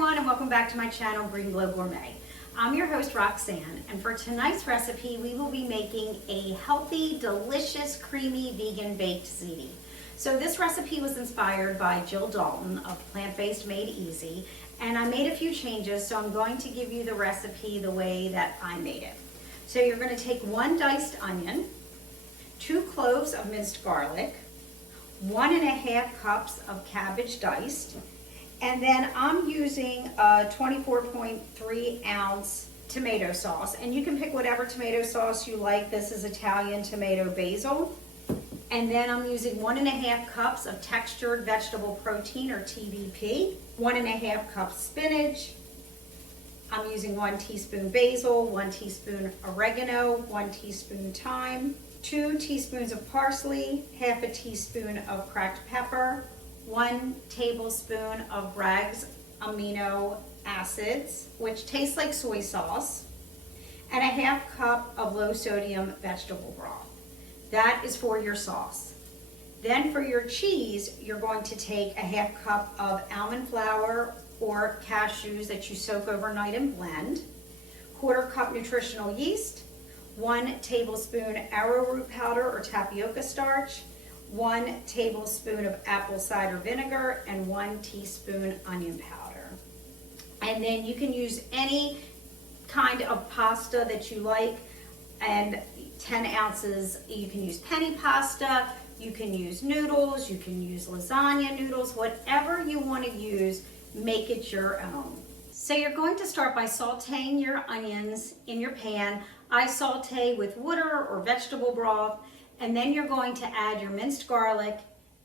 everyone, and welcome back to my channel, Green Glow Gourmet. I'm your host, Roxanne, and for tonight's recipe, we will be making a healthy, delicious, creamy, vegan baked ziti. So this recipe was inspired by Jill Dalton of Plant Based Made Easy, and I made a few changes, so I'm going to give you the recipe the way that I made it. So you're going to take 1 diced onion, 2 cloves of minced garlic, 1.5 cups of cabbage diced, and then I'm using a 24.3 ounce tomato sauce, and you can pick whatever tomato sauce you like. This is Italian tomato basil. And then I'm using 1.5 cups of textured vegetable protein, or TVP, 1.5 cups spinach. I'm using 1 teaspoon basil, 1 teaspoon oregano, 1 teaspoon thyme, 2 teaspoons of parsley, half a teaspoon of cracked pepper, 1 tablespoon of Bragg's amino acids, which tastes like soy sauce, and a half cup of low sodium vegetable broth. That is for your sauce. Then for your cheese, you're going to take a half cup of almond flour or cashews that you soak overnight and blend, 1/4 cup nutritional yeast, 1 tablespoon arrowroot powder or tapioca starch, 1 tablespoon of apple cider vinegar, and 1 teaspoon onion powder. And then you can use any kind of pasta that you like, and 10 ounces, you can use penny pasta, you can use noodles, you can use lasagna noodles, whatever you want to use, make it your own. So you're going to start by sauteing your onions in your pan. I saute with water or vegetable broth, and then you're going to add your minced garlic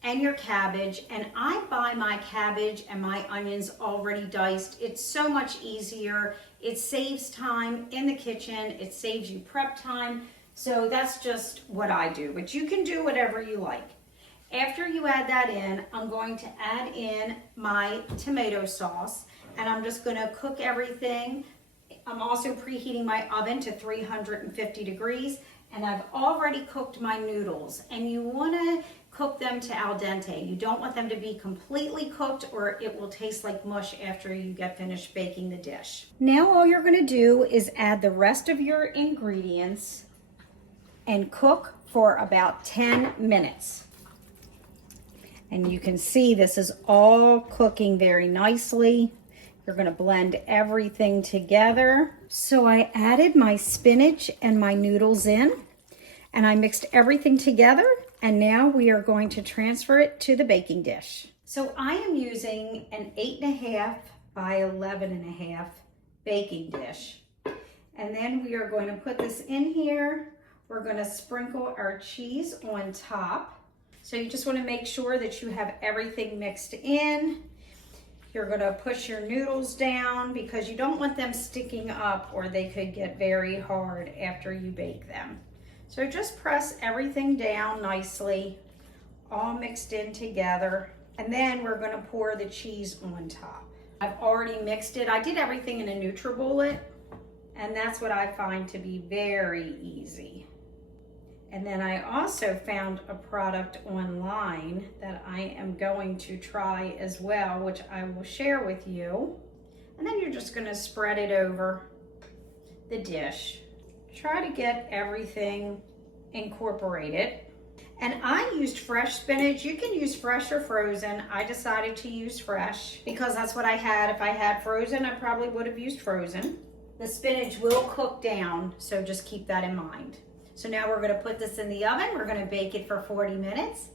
and your cabbage. And I buy my cabbage and my onions already diced. It's so much easier. It saves time in the kitchen. It saves you prep time. So that's just what I do, but you can do whatever you like. After you add that in, I'm going to add in my tomato sauce, and I'm just going to cook everything. I'm also preheating my oven to 350 degrees, and I've already cooked my noodles, and you want to cook them to al dente. You don't want them to be completely cooked, or it will taste like mush after you get finished baking the dish. Now all you're going to do is add the rest of your ingredients and cook for about 10 minutes. And you can see this is all cooking very nicely. You're going to blend everything together. So I added my spinach and my noodles in, and I mixed everything together, and now we are going to transfer it to the baking dish. So I am using an 8.5 by 11.5 baking dish. And then we are going to put this in here. We're going to sprinkle our cheese on top. So you just want to make sure that you have everything mixed in. You're going to push your noodles down because you don't want them sticking up, or they could get very hard after you bake them. So just press everything down nicely, all mixed in together, and then we're going to pour the cheese on top. I've already mixed it. I did everything in a NutriBullet, and that's what I find to be very easy. And then I also found a product online that I am going to try as well, which I will share with you. And then you're just going to spread it over the dish. Try to get everything incorporated. And I used fresh spinach. You can use fresh or frozen. I decided to use fresh because that's what I had. If I had frozen, I probably would have used frozen. The spinach will cook down, so just keep that in mind. So now we're going to put this in the oven. We're going to bake it for 40 minutes,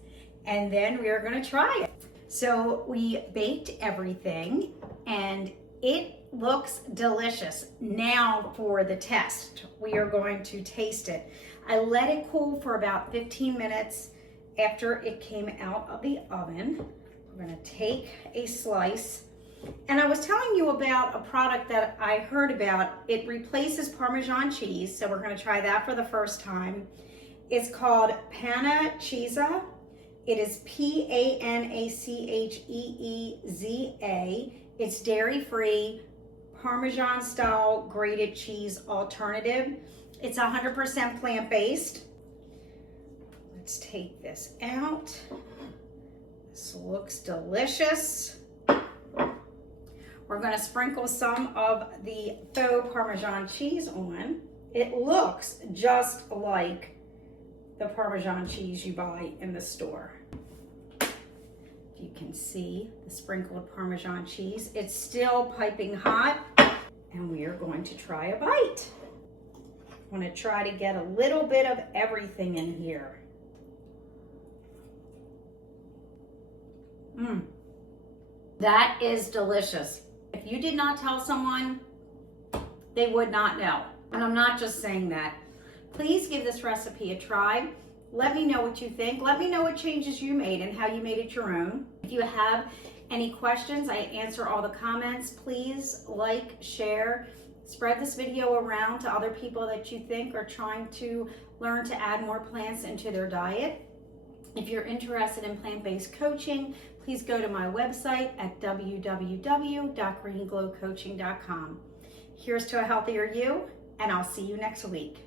and then we are going to try it. So we baked everything, and it looks delicious. Now for the test. We are going to taste it. I let it cool for about 15 minutes after it came out of the oven. We're going to take a slice. And I was telling you about a product that I heard about. It replaces Parmesan cheese, so we're going to try that for the first time. It's called Panna Cheeza. It is P-A-N-A-C-H-E-E-Z-A. It's dairy-free, Parmesan-style grated cheese alternative. It's 100% plant-based. Let's take this out. This looks delicious. We're gonna sprinkle some of the faux Parmesan cheese on. It looks just like the Parmesan cheese you buy in the store. You can see the sprinkled Parmesan cheese. It's still piping hot, and we are going to try a bite. I'm going to try to get a little bit of everything in here. That is delicious. If you did not tell someone, they would not know. And I'm not just saying that. Please give this recipe a try. Let me know what you think. Let me know what changes you made and how you made it your own. If you have any questions, I answer all the comments. Please like, share, spread this video around to other people that you think are trying to learn to add more plants into their diet. If you're interested in plant-based coaching, please go to my website at www.greenglowcoaching.com. Here's to a healthier you, and I'll see you next week.